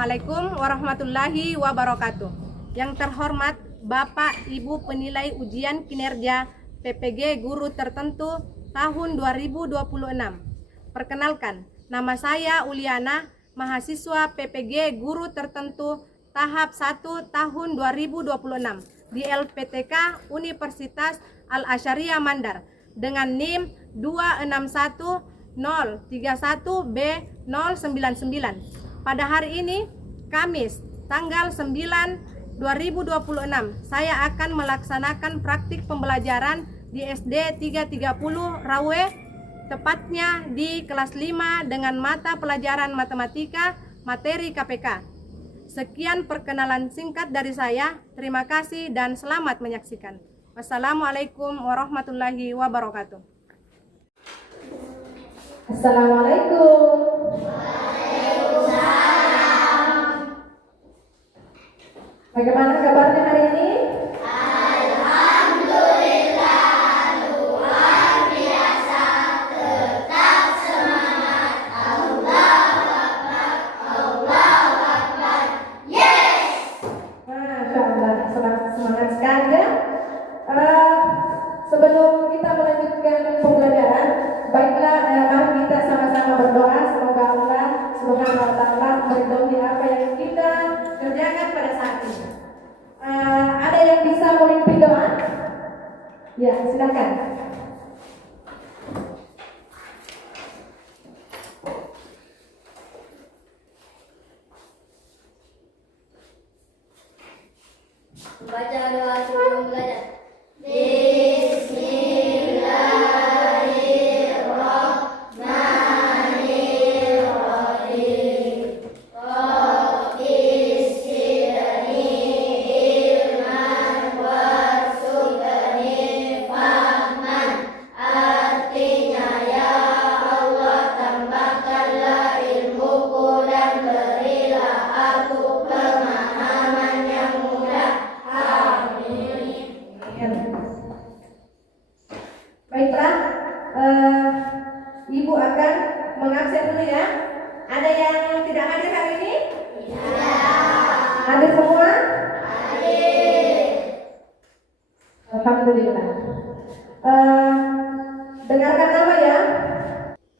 Assalamualaikum warahmatullahi wabarakatuh. Yang terhormat Bapak Ibu penilai ujian kinerja PPG guru tertentu tahun 2026. Perkenalkan, nama saya Uliana, mahasiswa PPG guru tertentu tahap 1 tahun 2026 di LPTK Universitas Al-Asyariah Mandar dengan NIM 261031B099. Pada hari ini, Kamis, tanggal 9/2026, saya akan melaksanakan praktik pembelajaran di SD 330 Rawe, tepatnya di kelas 5 dengan mata pelajaran matematika, materi KPK. Sekian perkenalan singkat dari saya. Terima kasih dan selamat menyaksikan. Wassalamualaikum warahmatullahi wabarakatuh. Assalamualaikum. Bagaimana kabarnya hari ini? Alhamdulillah, luar biasa, tetap semangat. Allahu Akbar, Allahu Akbar, yes! Masya Allah, semangat sekali ya. Sebelum kita melanjutkan pembelajaran, baiklah mari kita sama-sama berdoa semoga Allah Subhanahu wa taala meridhoi apa yang kita kerjakan pada saat ini. Ada yang bisa memimpin doa? Ya, silakan. Baca doa sebelum belajar. Baiklah, Ibu akan mengabsen dulu ya. Ada yang tidak hadir hari ini? Tidak. Hadir semua? Hadir. Alhamdulillah. Dengarkan nama ya.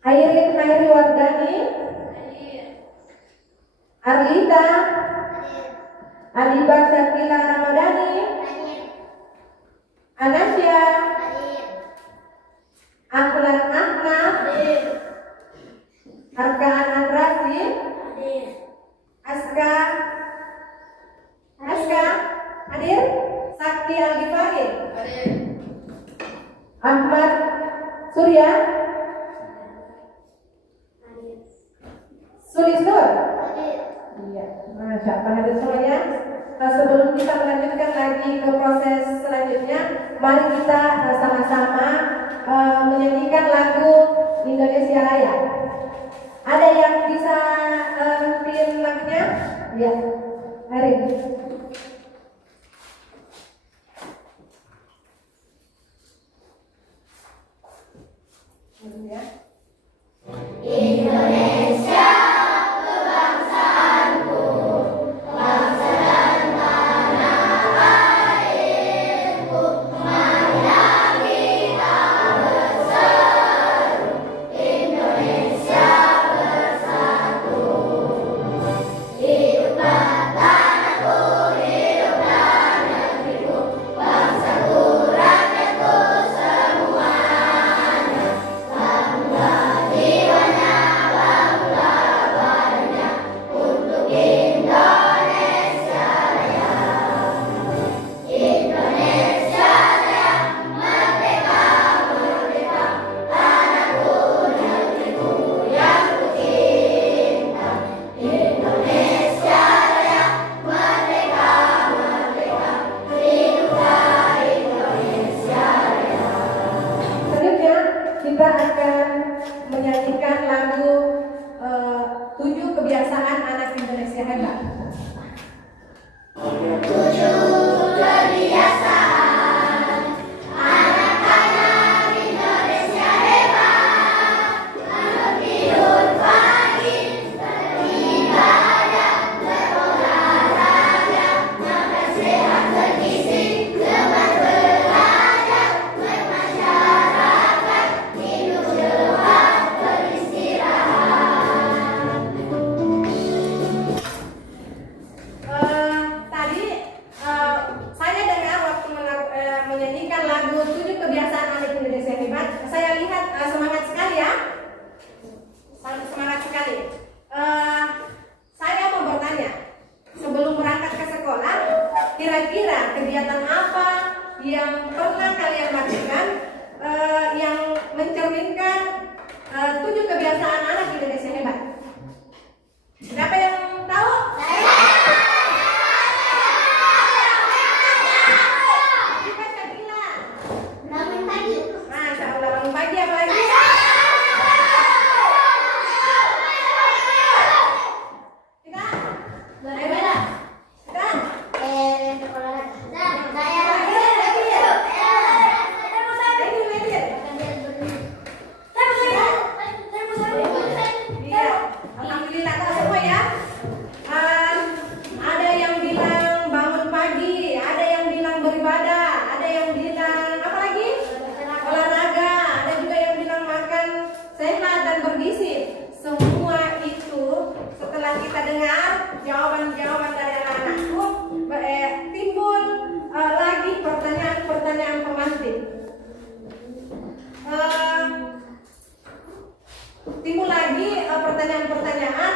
Airin Hairi Wardani, Arlita, Aliba Syakila Ramadhani, Anasya, Aklan Ahnaf, Arkaan Andrasi, Aska, hadir? Sakti Al-Ghifari, Ahmad Surya, Sulisnur. Iya, Masya Allah, hadir semuanya. Sebelum kita melanjutkan lagi ke proses selanjutnya, mari kita sama-sama menyanyikan lagu Indonesia Raya. Ada yang bisa bikin lagunya? Ya, hari. Ya. Indonesia kebangsaanku, bangsa dan tanah airku, marilah kita berseru, Indonesia bersatu. Hiduplah tanahku, hiduplah negeriku, bangsaku, rakyatku semuanya. Bangga jiwanya, bangga badannya, untuk Indonesia Raya. Indonesia Raya, merdeka, merdeka, tanahku, negeriku yang kucinta. Indonesia Raya, merdeka, merdeka, hiduplah Indonesia Raya. Selanjutnya kita akan menyanyikan lagu 7 kebiasaan anak Indonesia hebat. Tujuh kebiasaan anak-anak Indonesia hebat. Bangun tidur pagi, beribadah, pagi apa lagi? Kita? Kita? Iya, alhamdulillah tahu semua ya. Ada yang bilang bangun pagi, ada yang bilang beribadah, ada yang bilang apa lagi? Olahraga, ada juga yang bilang makan sehat dan bergizi. Semua itu setelah kita dengar jawaban-jawaban dari anak-anakku, timbul lagi pertanyaan-pertanyaan pemantik. Timbul lagi pertanyaan-pertanyaan.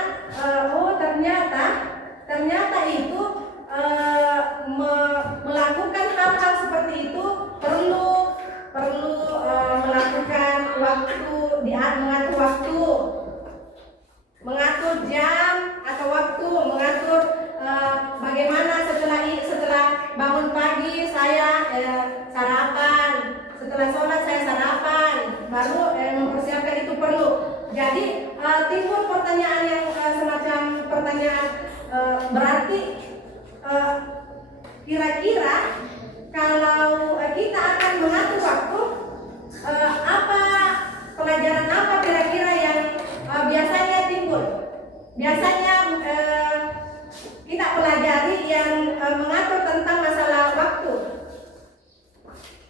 Oh ternyata itu melakukan hal-hal seperti itu perlu melakukan waktu, mengatur waktu, mengatur jam atau waktu, mengatur bagaimana setelah bangun pagi saya sarapan, setelah sholat saya sarapan, baru mempersiapkan itu perlu. Jadi timbul pertanyaan yang semacam pertanyaan berarti kira-kira kalau kita akan mengatur waktu, apa pelajaran apa kira-kira yang biasanya timbul? Biasanya kita pelajari yang mengatur tentang masalah waktu.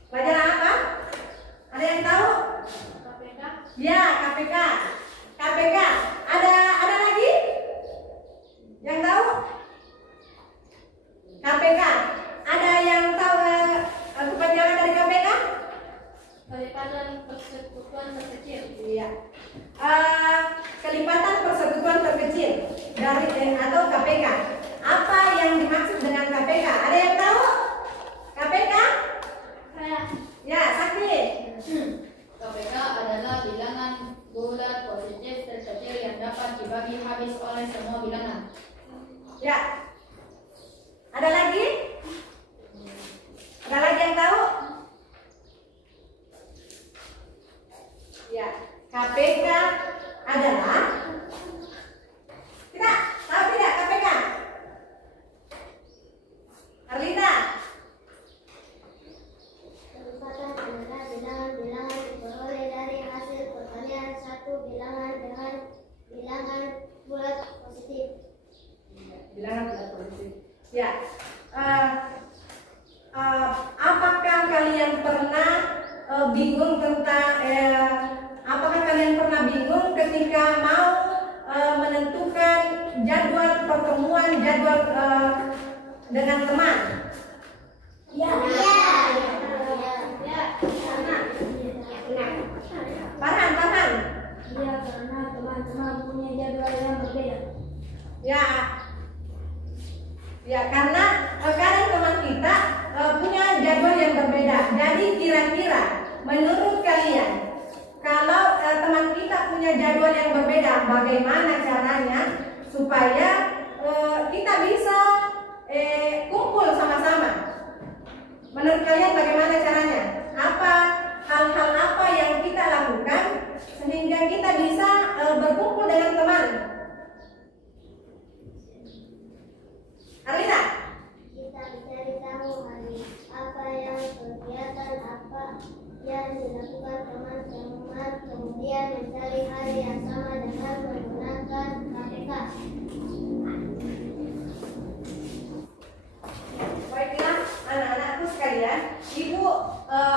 Pelajaran apa? Ada yang tahu? KPK. Ya, KPK. KPK. Ada lagi? Yang tahu? KPK. Ada yang tahu kepanjangan dari KPK? Kelipatan persekutuan terkecil. Iya. Kelipatan persekutuan terkecil dari atau KPK. Apa yang dimaksud dengan KPK? Ada yang tahu? KPK? Ya, Sakti. KPK adalah bilangan bulat positif terkecil yang dapat dibagi habis oleh semua bilangan. Ya. Ada lagi? Ada lagi yang tahu? Ya, KPK adalah tidak tahu tidak KPK? Arlita. Kelipatan adalah bilangan-bilangan diperoleh dari hasil perkalian satu bilangan dengan bilangan bulat positif. Bilangan bulat positif. Ya. Apakah kalian pernah bingung tentang apakah kalian pernah bingung ketika mau menentukan jadwal pertemuan, jadwal dengan teman? Ya. Farhan. Iya, karena teman-teman punya jadwal yang berbeda. Ya, karena kadang teman kita punya jadwal yang berbeda. Jadi kira-kira menurut kalian, kalau teman kita punya jadwal yang berbeda, bagaimana caranya supaya kita bisa kumpul sama-sama? Menurut kalian bagaimana caranya? Apa hal-hal apa yang kita lakukan sehingga kita bisa berkumpul dengan teman? Arlita? Kita mencari tahu hari apa yang kegiatan apa yang dilakukan teman-teman, kemudian mencari hari yang sama dengan menggunakan KPK. Baiklah anak-anakku sekalian, Ibu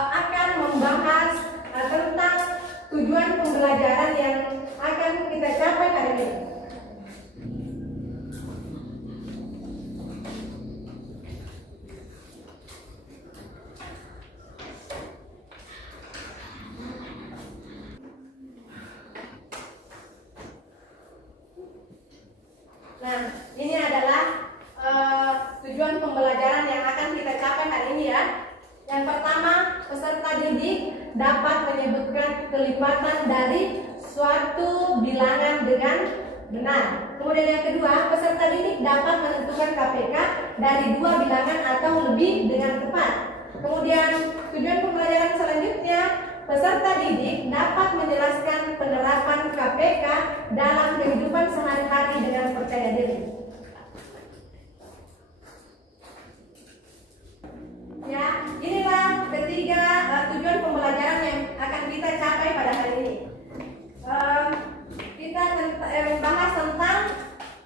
akan membahas tentang tujuan pembelajaran yang akan kita capai hari ini. Nah, ini adalah tujuan pembelajaran yang akan kita capai hari ini ya. Yang pertama, peserta didik dapat menyebutkan kelipatan dari suatu bilangan dengan benar. Kemudian yang kedua, peserta didik dapat menentukan KPK dari dua bilangan atau lebih dengan tepat. Kemudian tujuan pembelajaran selanjutnya, peserta didik sehari-hari dengan percaya diri. Ya, inilah ketiga tujuan pembelajaran yang akan kita capai pada hari ini. Kita bahas tentang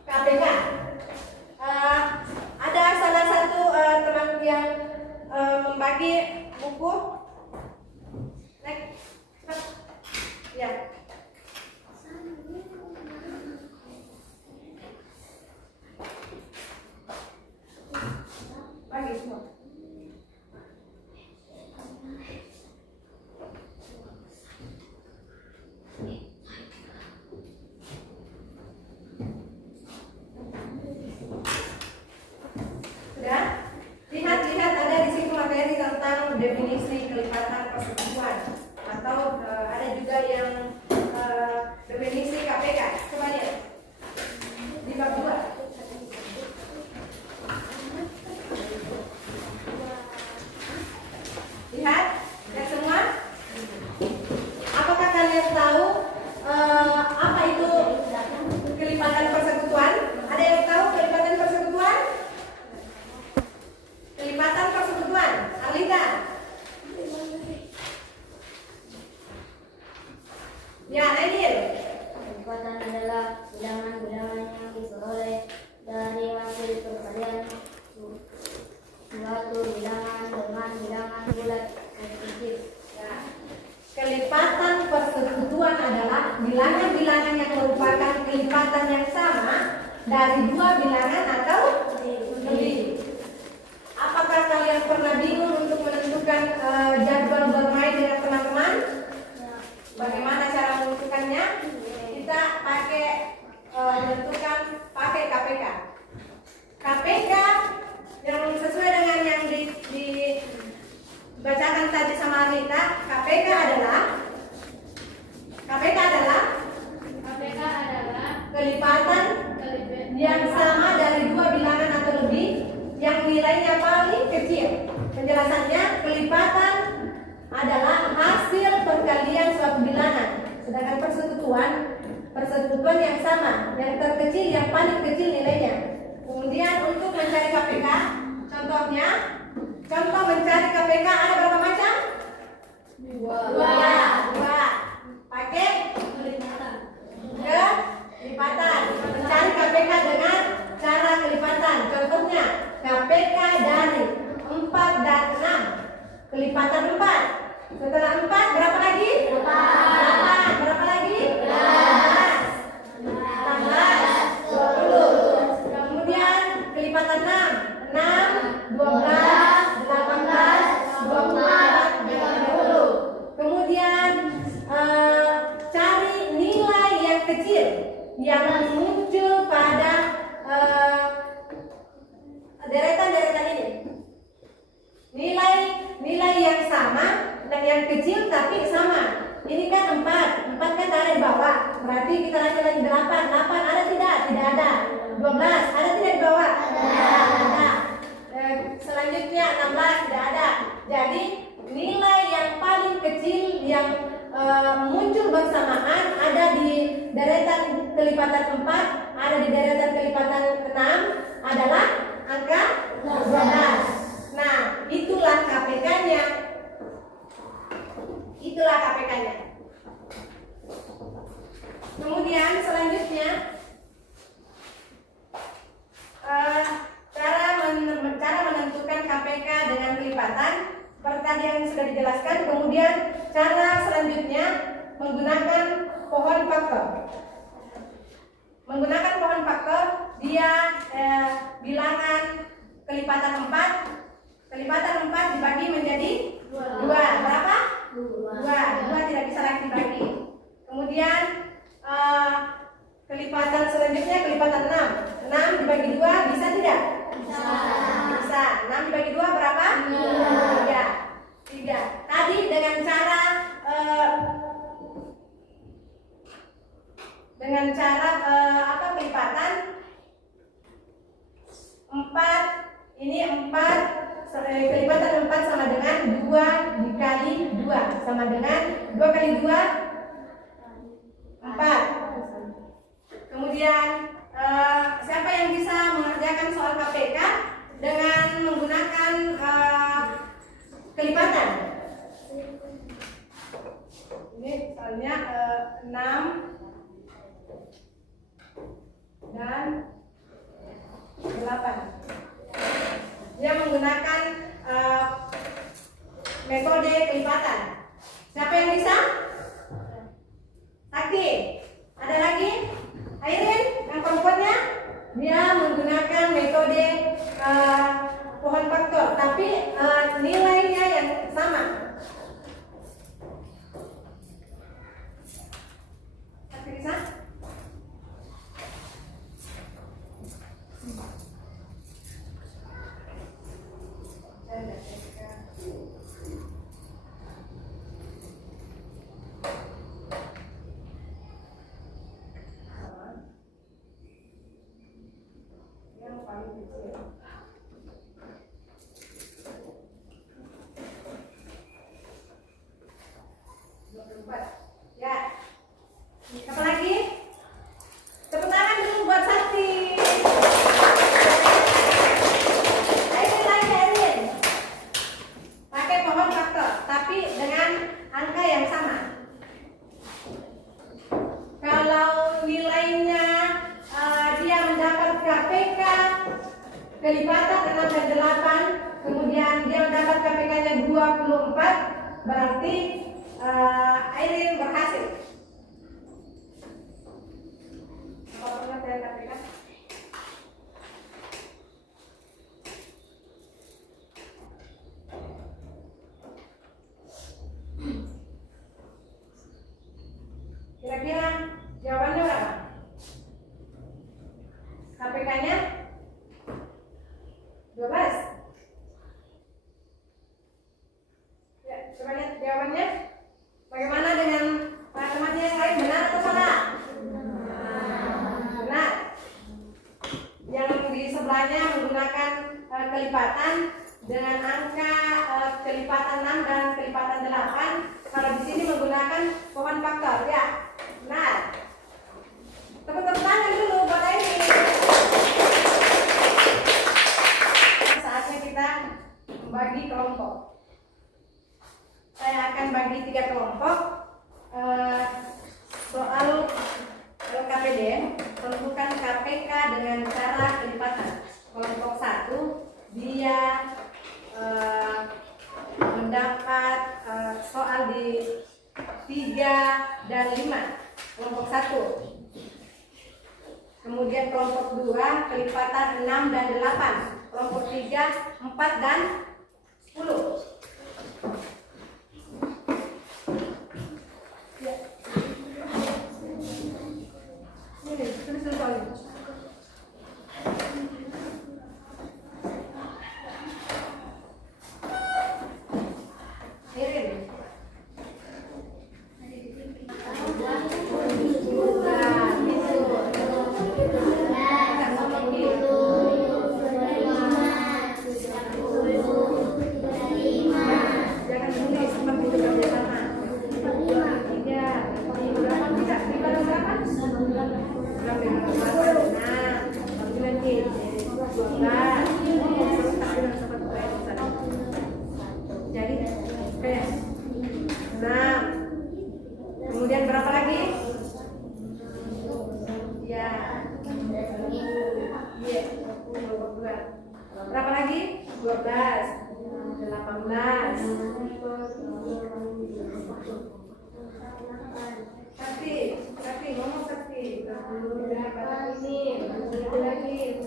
KPK. Ada salah satu teman yang membagi buku. Next. Ya. Bagi semua. Sudah? Lihat ada di situ materi tentang definisi kelipatan persekutuan atau ada juga yang definisi KPK. Coba lihat di bab 2. Lihat semua. Apakah kalian tahu apa itu kelipatan persekutuan? Ada yang tahu kelipatan persekutuan? Kelipatan persekutuan, Arlita. Ya, Nail. Kelipatan adalah bilangan-bilangan yang diperoleh dari hasil perkalian suatu bilangan dengan bilangan bulat dan kecil. Ya. Kelipatan persekutuan adalah bilangan-bilangan yang merupakan kelipatan yang sama dari dua bilangan atau lebih. Apakah kalian pernah bingung untuk menentukan jadwal bermain dengan teman-teman? Bagaimana cara menentukannya? Kita menentukan pakai KPK. KPK yang sesuai dengan yang dibacakan tadi sama Rita, KPK adalah kelipatan yang sama dari dua bilangan atau lebih yang nilainya paling kecil. Penjelasannya, kelipatan adalah hasil perkalian suatu bilangan. Sedangkan persekutuan yang sama, yang terkecil yang paling kecil nilainya. Kemudian untuk mencari KPK, contoh mencari KPK ada berapa macam? Dua. Pakai kelipatan. Mencari KPK dengan cara kelipatan. Contohnya KPK dari 4 dan 6. Kelipatan 4. Setelah 4 berapa lagi? 8. Berapa lagi? 16. 20. Kemudian kelipatan 6. 6, 12, 18, 24, 30. Kemudian cari nilai yang kecil yang muncul pada deretan-deretan ini. Nilai yang sama dan yang kecil tapi sama. Ini kan 4 kan ada di bawah. Berarti kita lagi 8 ada tidak? Tidak ada. 12 ada tidak di bawah? Ada. Selanjutnya 16 tidak ada. Jadi nilai yang paling kecil yang muncul bersamaan ada di deretan kelipatan 4, ada di deretan kelipatan 6 adalah angka 12. Nah, itulah KPK-nya. Kemudian selanjutnya cara menentukan KPK dengan kelipatan seperti tadi yang sudah dijelaskan. Kemudian cara selanjutnya menggunakan pohon faktor. Menggunakan pohon faktor, dia bilangan kelipatan 4 dibagi menjadi 2. Berapa? 2 tidak bisa lagi dibagi. Kemudian kelipatan selanjutnya kelipatan 6 dibagi 2 bisa tidak? Bisa. 6 dibagi 2 berapa? 3. Tadi dengan cara kelipatan 4. Ini 4 kelipatan 4 sama dengan 2 dikali 2 sama dengan 2 kali 2 4. Kemudian soalnya 6 dan 8. Dia menggunakan metode kelipatan. Siapa yang bisa? Sakti. Ada lagi? Airin yang keempatnya, dia menggunakan metode pohon faktor, tapi nilainya yang sama. Sakti bisa? Yang paling kecil. Ya. Apa lagi? Tepuk tangan dulu buat Sakti. Airin. Pakai pohon faktor, tapi dengan angka yang sama. Kalau nilainya dia mendapat KPK kelipatan 6 dan 8, kemudian dia mendapat KPK-nya 24, berarti Airin berhasil. Apa pengertian KPK? Kira-kira jawabannya berapa? KPK-nya 12. Ya, coba lihat jawabannya. Bagaimana dengan teman-teman yang lain, benar atau salah? Benar. Yang di sebelahnya menggunakan kelipatan dengan angka kelipatan 6 dan kelipatan 8. Kalau di sini menggunakan pohon faktor, ya. Benar. Tepuk tangan dulu buat ini. Saatnya kita membagi kelompok. Saya akan bagi 3 kelompok. Soal KPD, tentukan KPK dengan cara kelipatan. Kelompok 1, dia mendapat soal di 3 dan 5. Kelompok 1. Kemudian kelompok 2, kelipatan 6 dan 8. Kelompok 3, 4 dan 10. Ya. Ini, tulis soalnya. Airin. Jadi kayak 6. Kemudian berapa lagi? Ya. Iya. Berapa lagi? 12, 18. Sakti, ngomong Sakti. Ini lagi.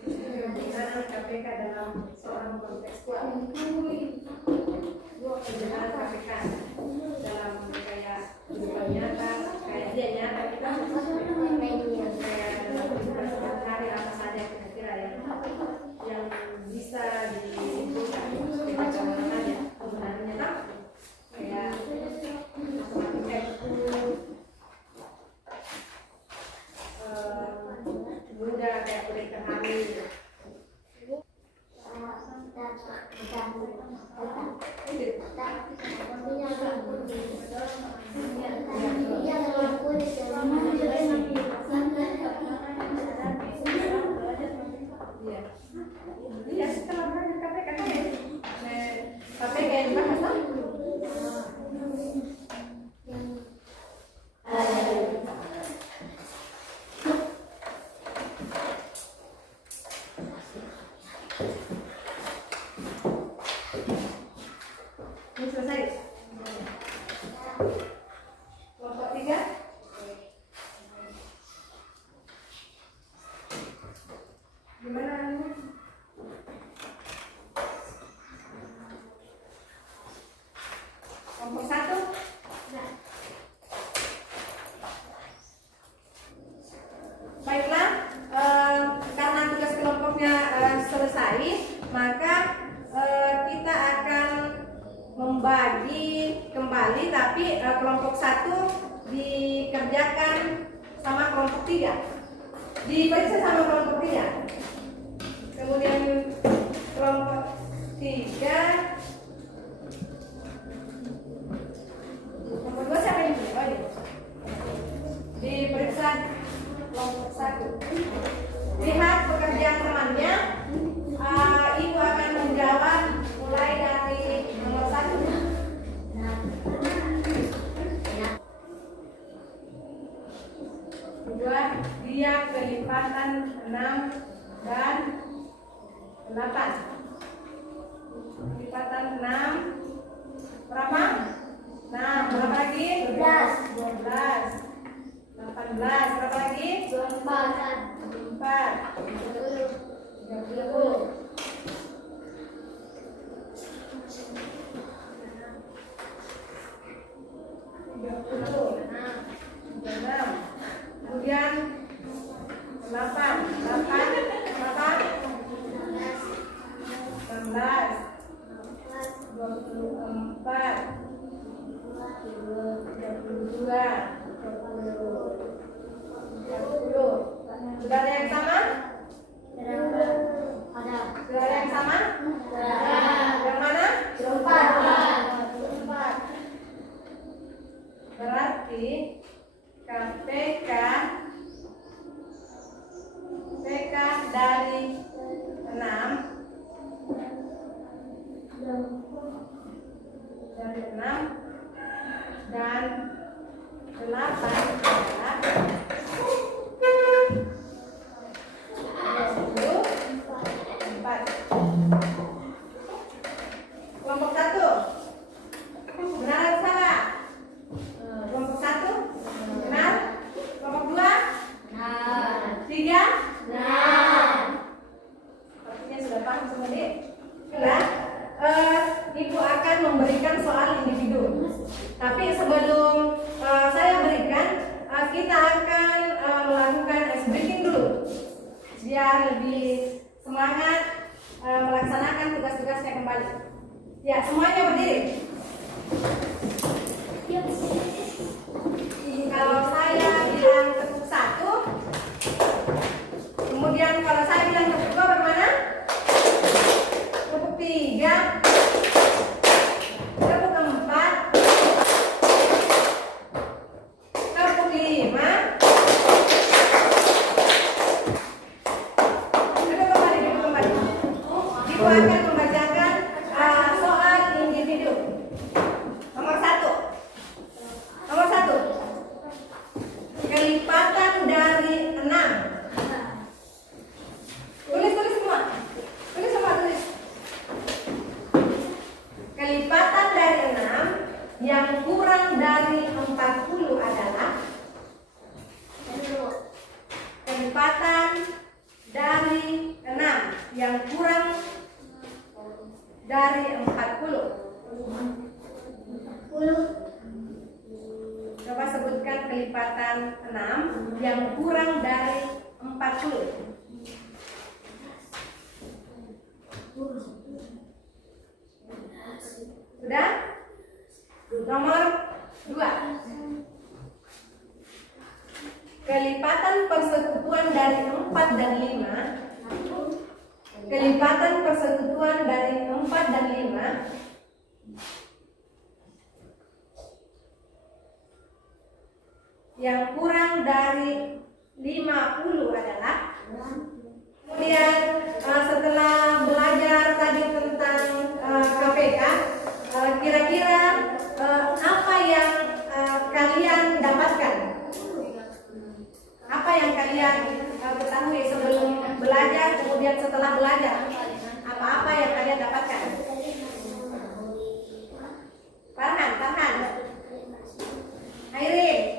Penggunaan KPK dalam seorang kontekstual. Penggunaan KPK dalam kayak nyata, kayak dia nyata kita kayak dalam jangan kayak kulit hamil. Iya, setelah KPK yang dibahas. Ini selesai. Kelompok 3. Gimana? Kelompok 1. Baiklah, karena tugas kelompoknya selesai, maka kita akan membagi kembali, tapi kelompok 1 dikerjakan sama kelompok 3, diperiksa sama kelompok 3. Kemudian kelompok 3, kelompok 2 siapa yang diperiksa kelompok 1. Lihat pekerjaan temannya. Ibu akan menjawab mulai dari nomor 1. Kedua, dia kelipatan 6 dan 8. Kelipatan 6 berapa? 6 berapa lagi? 12. 18 berapa lagi? 24. 30. Kemudian 8 berapa? 16, 24, 32, 30. Sudah ada yang sama? Sudah ada yang sama? Yang mana? 24. Berarti KPK dari 6 dan 8 adalah 24. Kelompok 1 benar atau salah? Kelompok 1 benar. Kelompok 2 3 sepertinya sudah paham semua nih. Ibu akan memberikan soal individu. Tapi sebelum saya berikan, kita akan melakukan ice breaking dulu biar lebih semangat melaksanakan tugas-tugasnya kembali. Ya, semuanya berdiri. Kalau saya bilang tepuk 1, kemudian kalau saya bilang tepuk 2 bagaimana? Tepuk 3, tepuk 4, tepuk 5. Tepuk kembali. Ibu akan membacakan soal individu. Nomor 1. Kelipatan dari 6. Tulis semua. Tulis. Kelipatan dari 6 yang kurang dari 40 adalah kelipatan dari 6 yang kurang dari 40. Coba sebutkan kelipatan 6 yang kurang dari 40. Sudah? Nomor 2. Kelipatan persekutuan dari 4 4 dan 5, kelipatan persekutuan dari 4 dan 5 yang kurang dari 50 adalah, kemudian setelah belajar tadi tentang KPK, kira-kira apa yang kalian dapatkan? Apa yang kalian ketahui sebelum belajar, kemudian setelah belajar? Apa-apa yang kalian dapatkan? Farhan, Airin.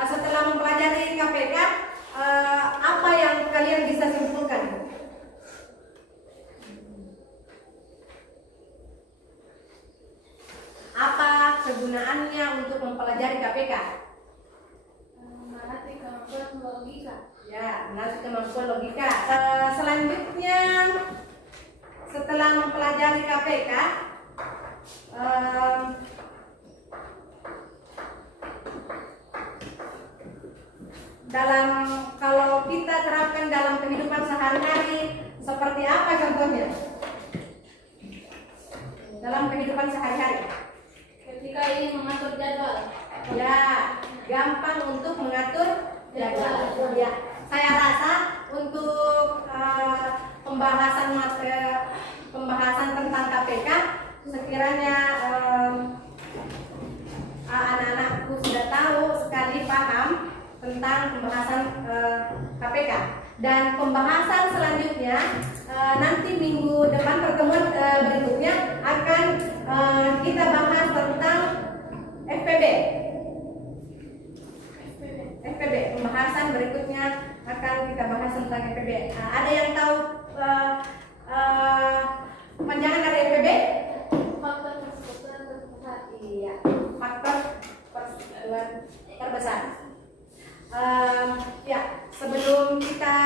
Setelah mempelajari KPK, apa yang kalian bisa simpulkan? Apa kegunaannya untuk mempelajari KPK? Melatih kemampuan logika. Ya, melatih kemampuan logika. Selanjutnya, setelah mempelajari KPK, kalau kita terapkan dalam kehidupan sehari-hari, seperti apa contohnya? Dalam kehidupan sehari-hari, Ketika ingin mengatur jadwal. ya gampang untuk mengatur jadwal. Ya, saya rasa untuk pembahasan tentang KPK, sekiranya anak-anakku sudah tahu sekali paham tentang pembahasan KPK. Dan pembahasan selanjutnya nanti minggu depan, pertemuan berikutnya akan kita bahas tentang FPB. Pembahasan berikutnya akan kita bahas tentang FPB. Ada yang tahu panjangan dari FPB? Faktor persekutuan terbesar. Iya, faktor persekutuan terbesar. Ya, sebelum kita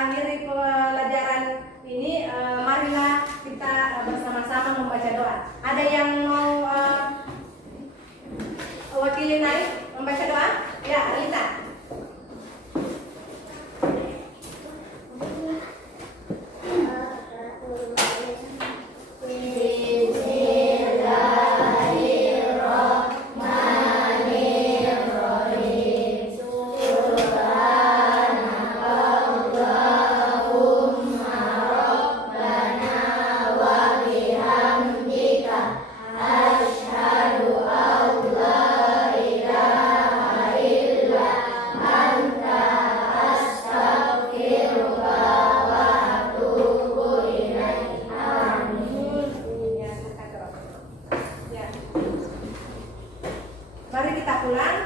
akhiri pelajaran ini, marilah kita bersama-sama membaca doa. Ada yang mau wakili naik membaca doa? Ya, Alita. Mari kita pulang.